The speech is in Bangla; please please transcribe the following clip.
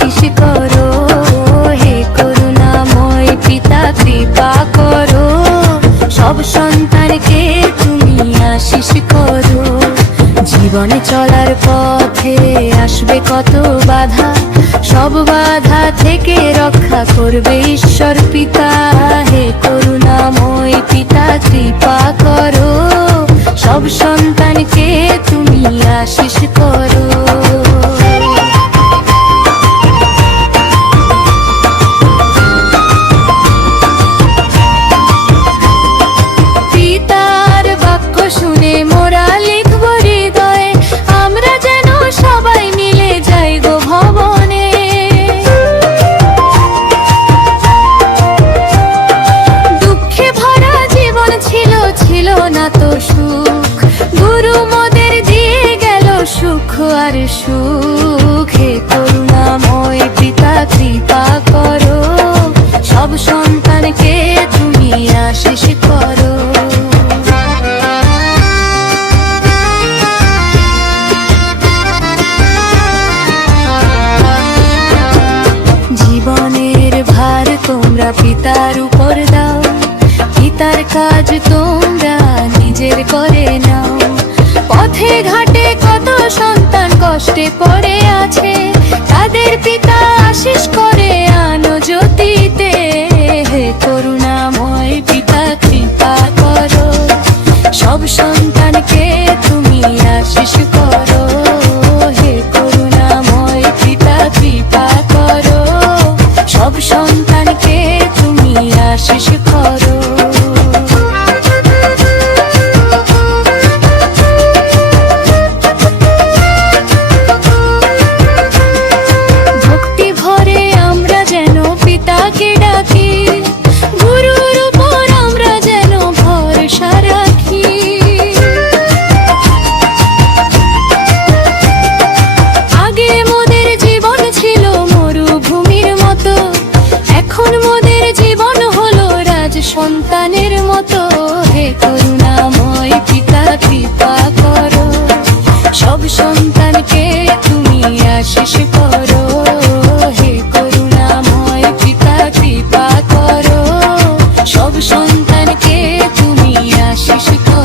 আশিস করো। হে করুণাময় পিতা কৃপা করো, সব সন্তানকে তুমি আশিস করো। জীবনে চলার পথে আসবে কত বাধা, সব বাধা থেকে রক্ষা করবে ঈশ্বর পিতা। হে করুণাময় পিতা কৃপা করো, সব সন্তানকে তুমি আশিস করো। পিতার বাক্য শুনে মোরা লিখব হৃদয়ে, আমরা যেন সবাই মিলে যাই গো ভবনে। দুঃখে ভরা জীবন ছিল, ছিল না তো সুখ, গুরু মোদের দিয়ে গেল সুখ আর সুখ। হে করুণাময় পিতা কৃপা করো, সব সন্তানকে তুমি আশিস করো। জীবনের ভার তোমরা পিতার উপর দাও, পিতার কাজ তোমরা নিজের করে নাও। পথে ঘাটে কত সন্তান কষ্টে পড়ে আছে, তাদের পিতা আশিস করে আনো জ্যোতিতে। হে করুণাময় পিতা কৃপা করো, সব সন্তানকে তুমি আশিস করো। হে করুণাময় পিতা কৃপা করো, সব সন্তানকে তুমি আশিস করো। ভক্তি ভরে আমরা যেন পিতাকে ডাকি, গুরুর উপর আমরা যেন ভরসা রাখি। আগে মোদের জীবন ছিল মরুভূমির মতো, এখন মোদের জীবন হলো রাজ সন্তানের মতো। হে করুণাময় পিতা কৃপা করো, সব সন্তানকে তুমি আশিস করো। হে করুণাময় পিতা কৃপা করো, সব সন্তানকে তুমি আশিস করো।